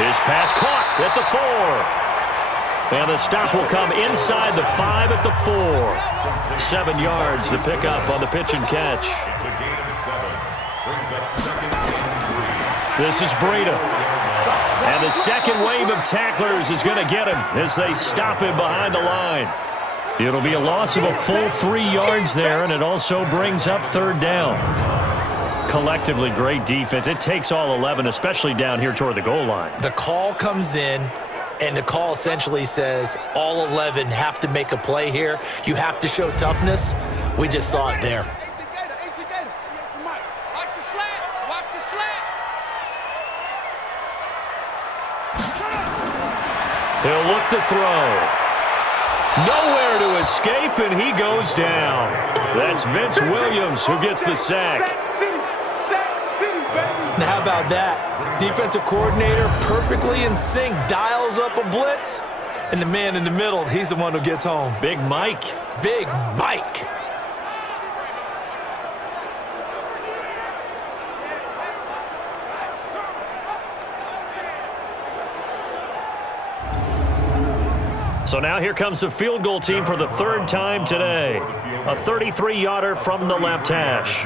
His pass caught at the 4. And the stop will come inside the 5 at the 4. 7 yards, the pickup on the pitch and catch. This is Breida. And the second wave of tacklers is going to get him as they stop him behind the line. It'll be a loss of a full 3 yards there, and it also brings up third down. Collectively, great defense. It takes all 11, especially down here toward the goal line. The call comes in, and the call essentially says all 11 have to make a play here. You have to show toughness. We just saw it there. He'll look to throw. Nowhere to escape, and he goes down. That's Vince Williams who gets the sack. Now, how about that? Defensive coordinator perfectly in sync, dials up a blitz, and the man in the middle, he's the one who gets home. Big Mike. Big Mike. So now here comes the field goal team for the third time today. A 33-yarder from the left hash.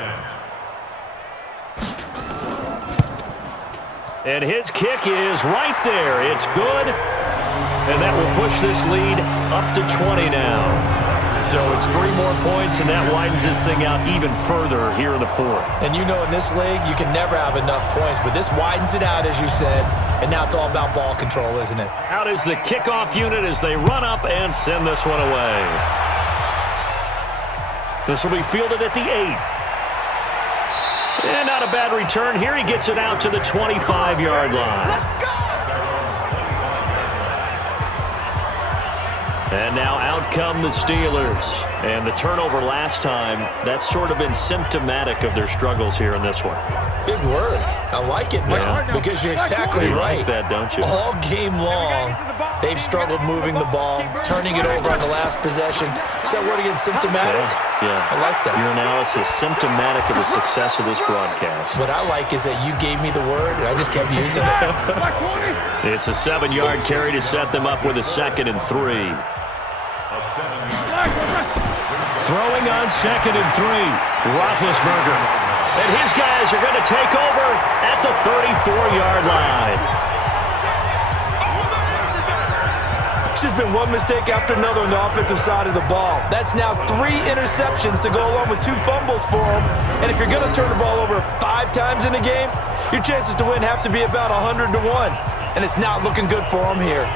And his kick is right there. It's good. And that will push this lead up to 20 now. So it's 3 more points, and that widens this thing out even further here in the fourth. And you know in this league, you can never have enough points, but this widens it out, as you said, and now it's all about ball control, isn't it? Out is the kickoff unit as they run up and send this one away. This will be fielded at the 8. And not a bad return here. He gets it out to the 25-yard line. Let's go! And now out come the Steelers. And the turnover last time, that's sort of been symptomatic of their struggles here in this one. Big word. I like it, Mike, because you're exactly right. You like that, don't you? All game long, they've struggled moving the ball, turning it over on the last possession. Is that word again, symptomatic? Yeah. I like that. Your analysis, symptomatic of the success of this broadcast. What I like is that you gave me the word, and I just kept using it. It's a 7-yard carry to set them up with a 2nd and 3. Throwing on 2nd and 3. Roethlisberger. And his guys are going to take over at the 34-yard line. It's just been one mistake after another on the offensive side of the ball. That's now 3 interceptions to go along with 2 fumbles for him. And if you're going to turn the ball over 5 times in a game, your chances to win have to be about 100 to 1. And it's not looking good for him here.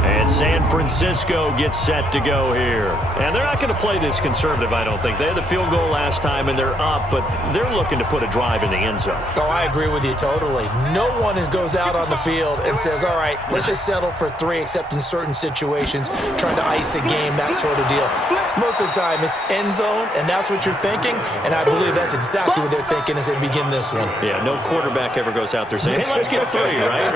And San Francisco gets set to go here. And they're not going to play this conservative, I don't think. They had the field goal last time, and they're up, but they're looking to put a drive in the end zone. Oh, I agree with you totally. No one goes out on the field and says, all right, let's just settle for 3, except in certain situations, trying to ice a game, that sort of deal. Most of the time, it's end zone, and that's what you're thinking, and I believe that's exactly what they're thinking as they begin this one. Yeah, no quarterback ever goes out there saying, hey, let's get 3, right?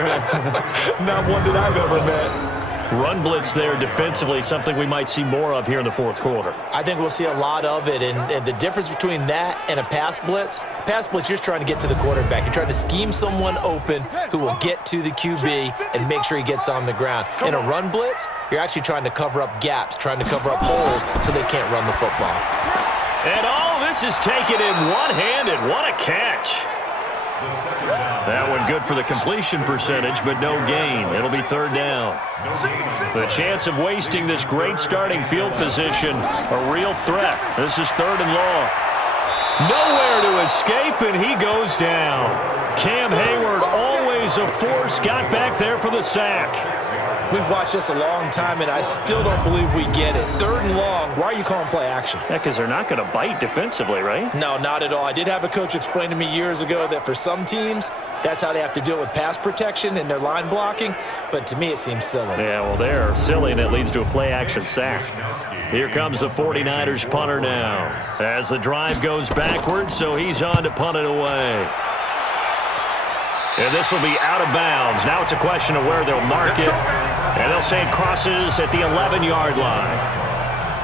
Not one that I've ever met. Run blitz there defensively, something we might see more of here in the fourth quarter. I think we'll see a lot of it, and the difference between that and a pass blitz, you're just trying to get to the quarterback. You're trying to scheme someone open who will get to the QB and make sure he gets on the ground. In a run blitz, you're actually trying to cover up gaps, trying to cover up holes so they can't run the football. And all this is taken in one-handed. What a catch. That one good for the completion percentage, but no gain. It'll be third down. The chance of wasting this great starting field position, a real threat. This is 3rd and long. Nowhere to escape, and he goes down. Cam Hayward, always a force, got back there for the sack. We've watched this a long time, and I still don't believe we get it. 3rd and long, why are you calling play action? Yeah, because they're not going to bite defensively, right? No, not at all. I did have a coach explain to me years ago that for some teams, that's how they have to deal with pass protection and their line blocking, but to me it seems silly. Yeah, well, they're silly, and it leads to a play-action sack. Here comes the 49ers punter now as the drive goes backwards, so he's on to punt it away. And this will be out of bounds. Now it's a question of where they'll mark it. And they'll say it crosses at the 11-yard line.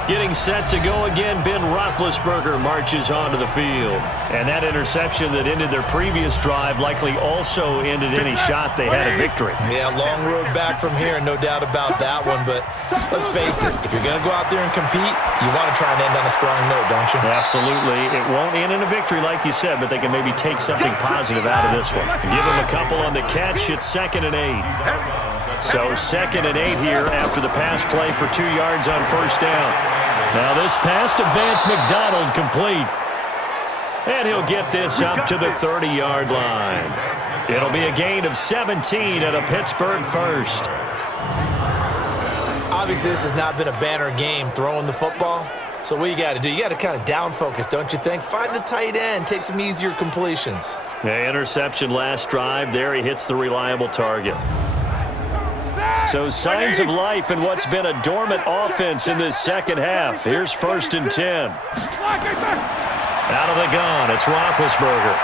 Getting set to go again, Ben Roethlisberger marches onto the field. And that interception that ended their previous drive likely also ended any shot they had at victory. Yeah, long road back from here, no doubt about that one. But let's face it, if you're going to go out there and compete, you want to try and end on a strong note, don't you? Absolutely. It won't end in a victory like you said, but they can maybe take something positive out of this one. Give them a couple on the catch. It's 2nd and 8. So 2nd and 8 here after the pass play for 2 yards on first down. Now this pass to Vance McDonald complete. And he'll get this up to the 30-yard line. It'll be a gain of 17 and a Pittsburgh first. Obviously, this has not been a banner game throwing the football. So what you got to do, you got to kind of down focus, don't you think? Find the tight end, take some easier completions. Yeah, interception last drive. There he hits the reliable target. So signs of life in what's been a dormant offense in this second half. Here's 1st and 10. Out of the gun, it's Roethlisberger.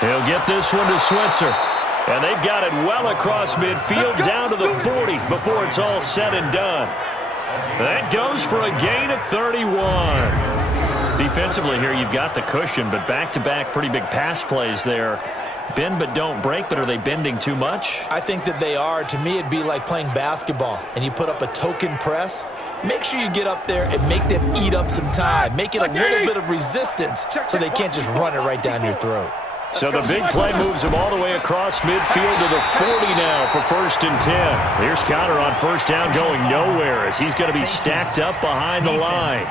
He'll get this one to Switzer. And they've got it well across midfield down to the 40 before it's all said and done. That goes for a gain of 31. Defensively here, you've got the cushion, but back-to-back pretty big pass plays there. Bend but don't break, but are they bending too much? I think that they are. To me, it'd be like playing basketball, and you put up a token press. Make sure you get up there and make them eat up some time. Make it a little bit of resistance so they can't just run it right down your throat. So the big play moves him all the way across midfield to the 40 now for 1st and 10. Here's Conner on first down going nowhere as he's going to be stacked up behind the line.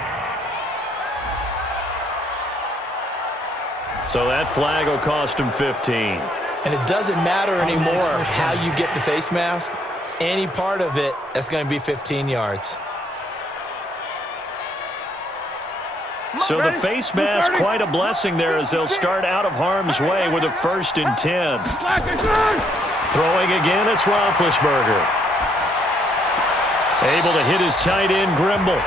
So that flag will cost him 15. And it doesn't matter anymore how you get the face mask. Any part of it, that's going to be 15 yards. So the face mask, quite a blessing there as they'll start out of harm's way with a 1st and 10. Throwing again, it's Roethlisberger. Able to hit his tight end, Grimble.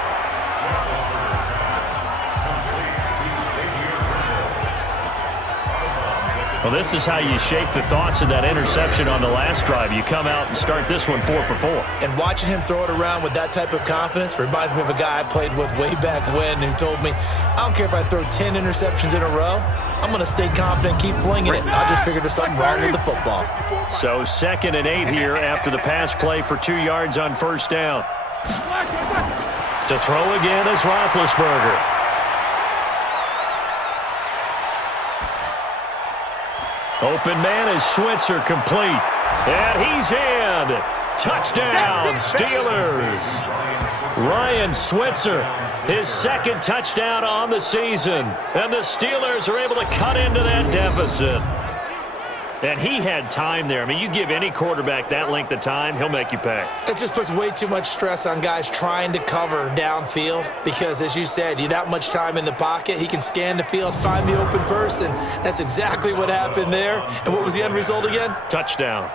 Well, this is how you shape the thoughts of that interception on the last drive. You come out and start this one 4 for 4. And watching him throw it around with that type of confidence reminds me of a guy I played with way back when who told me, I don't care if I throw 10 interceptions in a row. I'm going to stay confident, keep flinging it. I just figured there's something wrong with the football. So 2nd and 8 here after the pass play for 2 yards on first down. To throw again is Roethlisberger. Open man is Switzer, complete. And he's in. Touchdown, Steelers. Ryan Switzer, his 2nd touchdown on the season. And the Steelers are able to cut into that deficit. And he had time there. I mean, you give any quarterback that length of time, he'll make you pay. It just puts way too much stress on guys trying to cover downfield because, as you said, you that much time in the pocket, he can scan the field, find the open person. That's exactly what happened there. And what was the end result again? Touchdown.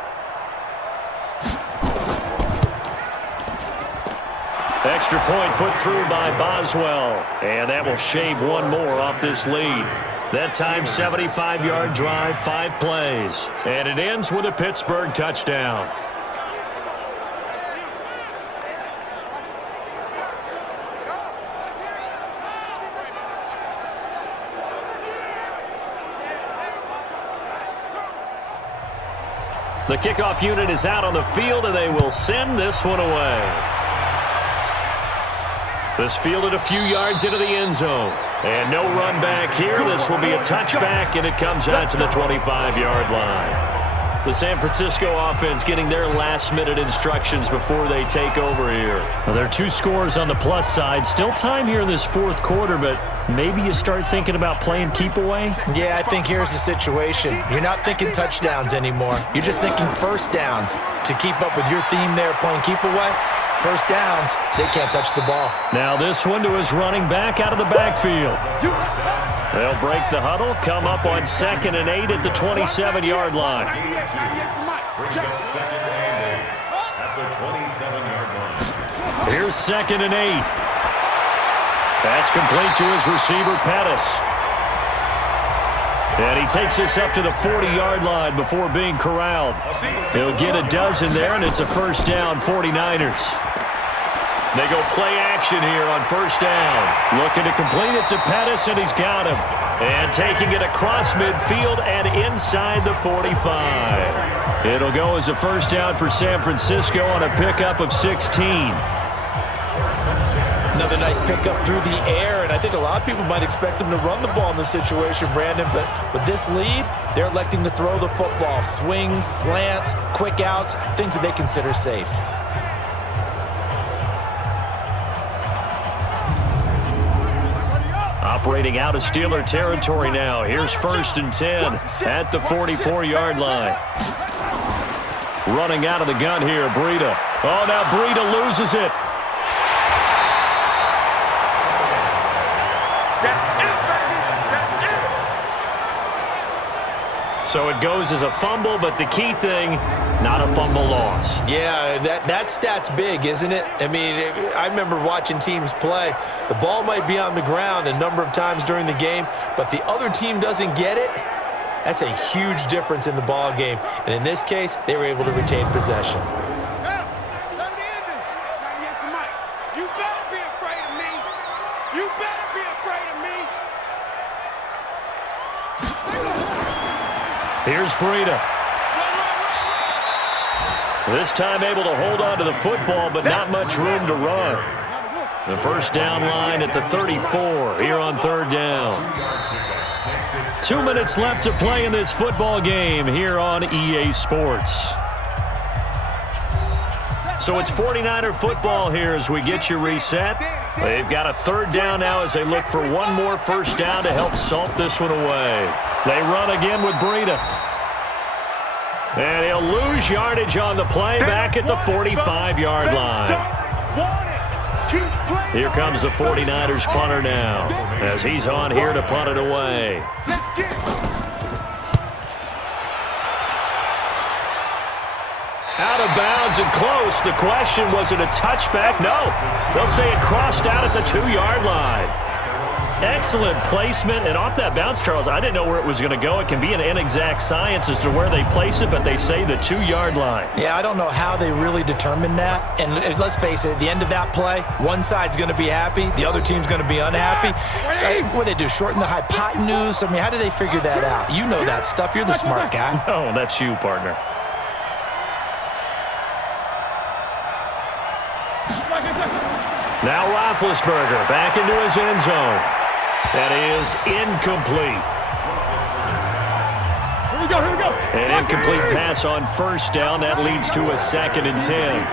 Extra point put through by Boswell. And that will shave one more off this lead. That time, 75-yard drive, 5 plays. And it ends with a Pittsburgh touchdown. The kickoff unit is out on the field, and they will send this one away. This fielded a few yards into the end zone. And no run back here. This will be a touchback, and it comes out to the 25-yard line. The San Francisco offense getting their last-minute instructions before they take over here. Well, there are 2 scores on the plus side. Still time here in this 4th quarter, but maybe you start thinking about playing keep away? Yeah, I think here's the situation. You're not thinking touchdowns anymore. You're just thinking first downs. To keep up with your theme there, playing keep away, first downs, they can't touch the ball. Now this one to his running back out of the backfield. They'll break the huddle, come up on 2nd and 8 at the 27-yard line. Here's 2nd and 8. That's complete to his receiver, Pettis. And he takes this up to the 40-yard line before being corralled. He'll get a dozen there, and it's a first down, 49ers. They go play action here on first down. Looking to complete it to Pettis, and he's got him. And taking it across midfield and inside the 45. It'll go as a first down for San Francisco on a pickup of 16. Another nice pickup through the air, and I think a lot of people might expect them to run the ball in this situation, Brandon, but with this lead, they're electing to throw the football. Swings, slants, quick outs, things that they consider safe. Operating out of Steeler territory now. Here's first and 10 at the 44-yard line. Running out of the gun here, Breida. Oh, now Breida loses it. So it goes as a fumble, but the key thing, not a fumble loss. Yeah, that stat's big, isn't it? I mean, I remember watching teams play. The ball might be on the ground a number of times during the game, but the other team doesn't get it. That's a huge difference in the ball game. And in this case, they were able to retain possession. You better be afraid of me. You better be afraid of me. Here's Breida. This time able to hold on to the football, but not much room to run. The first down line at the 34 here on third down. 2 minutes left to play in this football game here on EA Sports. So it's 49er football here as we get you reset. They've got a third down now as they look for one more first down to help salt this one away. They run again with Breida. And he'll lose yardage on the play back at the 45-yard line. Here comes the 49ers punter now as he's on here to punt it away. Out of bounds and close. The question, was it a touchback? No. They'll say it crossed out at the 2-yard line. Excellent placement, and off that bounce, Charles, I didn't know where it was going to go. It can be an inexact science as to where they place it, but they say the 2-yard line. Yeah, I don't know how they really determined that. And let's face it, at the end of that play, one side's going to be happy, the other team's going to be unhappy. So, what do they do, shorten the hypotenuse? I mean, how do they figure that out? You know that stuff. You're the smart guy. No, that's you, partner. Now Roethlisberger back into his end zone. That is incomplete. Here we go. An incomplete pass on first down. That leads to a 2nd and 10.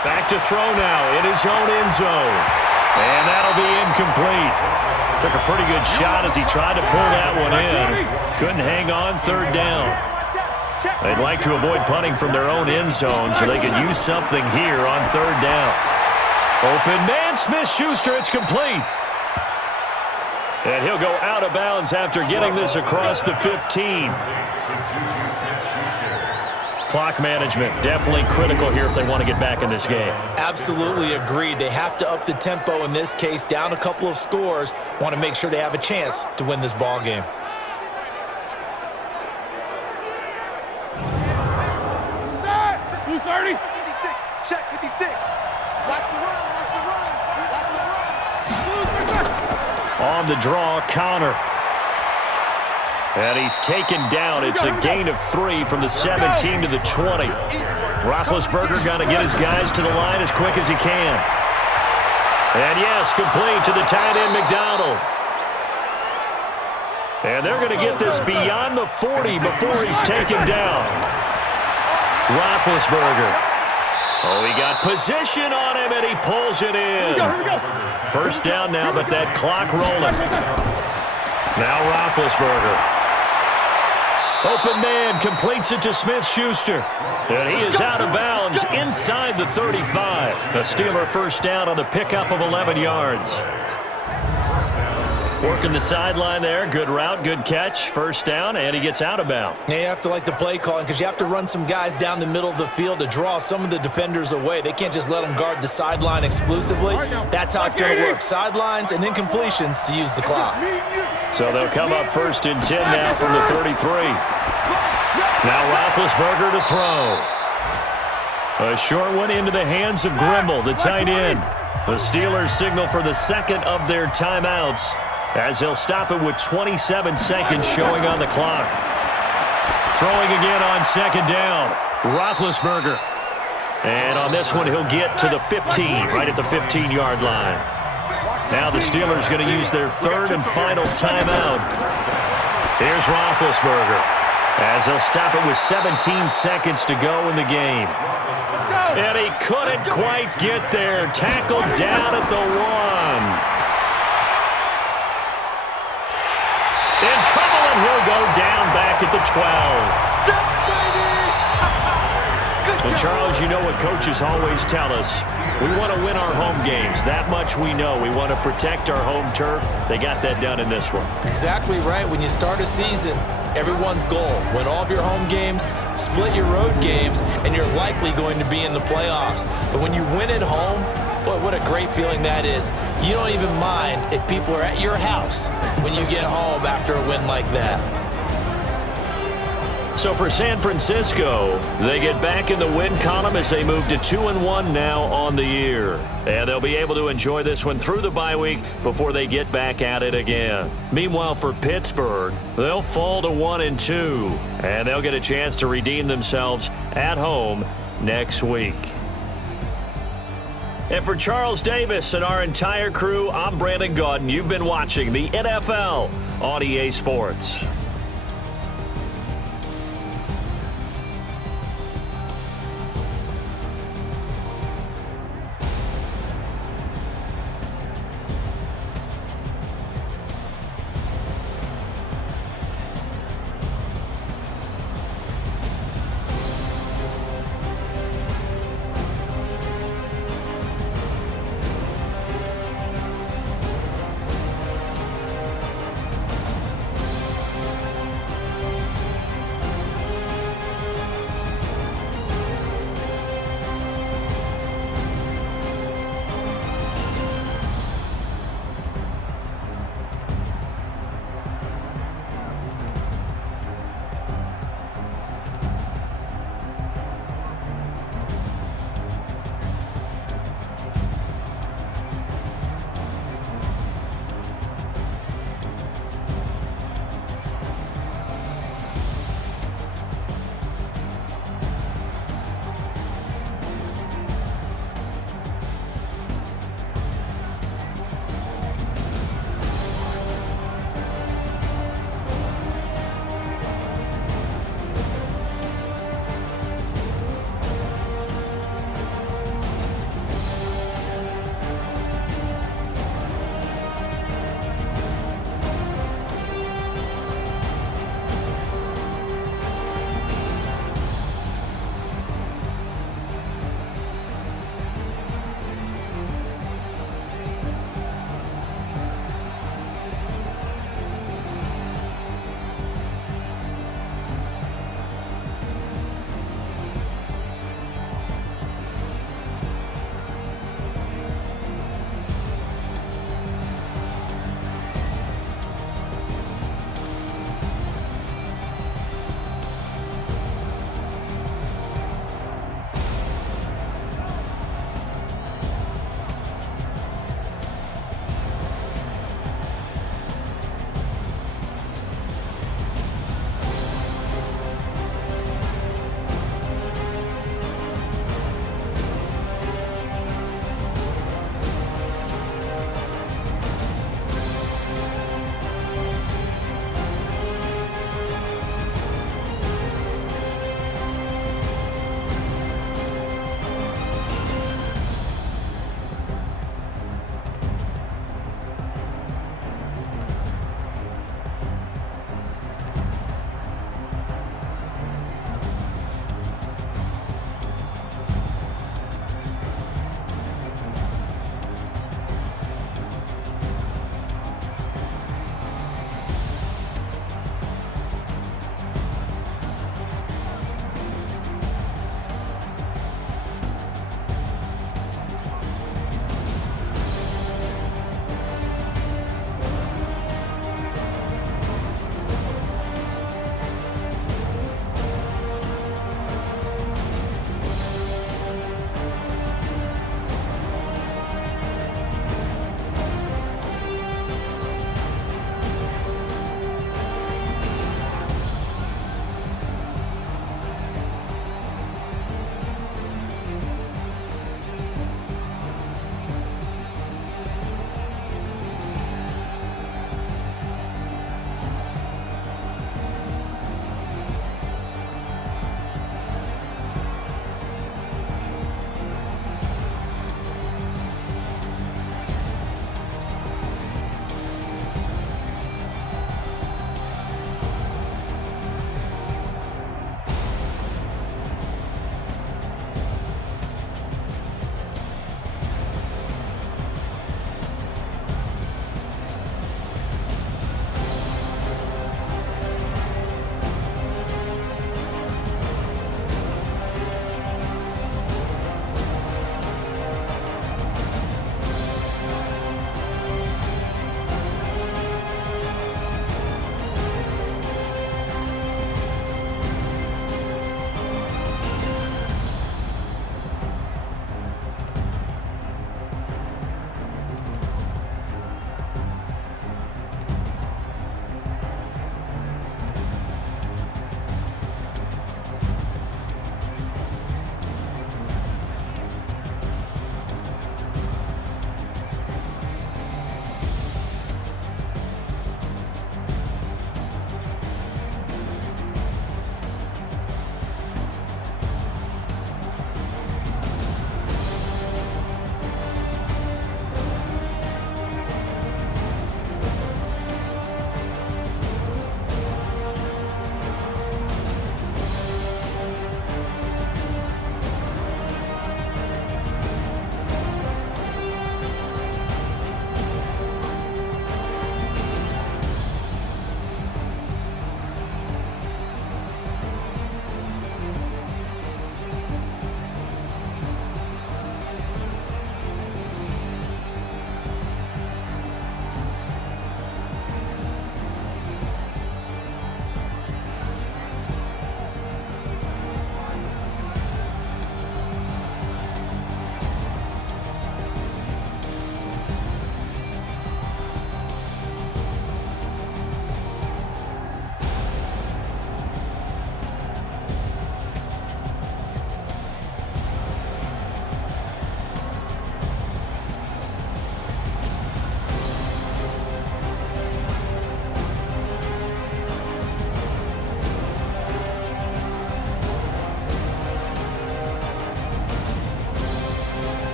Back to throw now in his own end zone. And that'll be incomplete. Took a pretty good shot as he tried to pull that one in. Couldn't hang on, third down. They'd like to avoid punting from their own end zone so they could use something here on third down. Open man, Smith-Schuster, it's complete. And he'll go out of bounds after getting this across the 15. Clock management, definitely critical here if they want to get back in this game. Absolutely agreed. They have to up the tempo in this case, down a couple of scores. Want to make sure they have a chance to win this ball game. Check 56. Watch the run. On the draw, Connor. And he's taken down. It's a gain of 3 from the 17 to the 20. Roethlisberger got to get his guys to the line as quick as he can. And yes, complete to the tight end, McDonald. And they're going to get this beyond the 40 before he's taken down. Roethlisberger. Oh, he got position on him, and he pulls it in. Here we go. First down now, but that clock rolling. Now Roethlisberger. Open man completes it to Smith-Schuster. And he is out of bounds inside the 35. A Steeler first down on the pickup of 11 yards. Working the sideline there. Good route, good catch. First down, and he gets out of bounds. Yeah, you have to like the play calling because you have to run some guys down the middle of the field to draw some of the defenders away. They can't just let them guard the sideline exclusively. That's how it's going to work. Sidelines and incompletions to use the clock. So they'll come up 1st and 10 now from the 33. Now Roethlisberger to throw. A short one into the hands of Grimble, the tight end. The Steelers signal for the second of their timeouts as he'll stop it with 27 seconds showing on the clock. Throwing again on 2nd down. Roethlisberger. And on this one, he'll get to the 15, right at the 15-yard line. Now the Steelers going to use their 3rd and final timeout. Here's Roethlisberger as they'll stop it with 17 seconds to go in the game. And he couldn't quite get there. Tackled down at the 1. In trouble, and he'll go down back at the 12. And Charles, you know what coaches always tell us. We want to win our home games. That much we know. We want to protect our home turf. They got that done in this one. Exactly right. When you start a season, everyone's goal, win all of your home games, split your road games, and you're likely going to be in the playoffs. But when you win at home, boy, what a great feeling that is. You don't even mind if people are at your house when you get home after a win like that. So for San Francisco, they get back in the win column as they move to 2-1 now on the year. And they'll be able to enjoy this one through the bye week before they get back at it again. Meanwhile, for Pittsburgh, they'll fall to 1-2. And they'll get a chance to redeem themselves at home next week. And for Charles Davis and our entire crew, I'm Brandon Gaudin. You've been watching the NFL on EA Sports.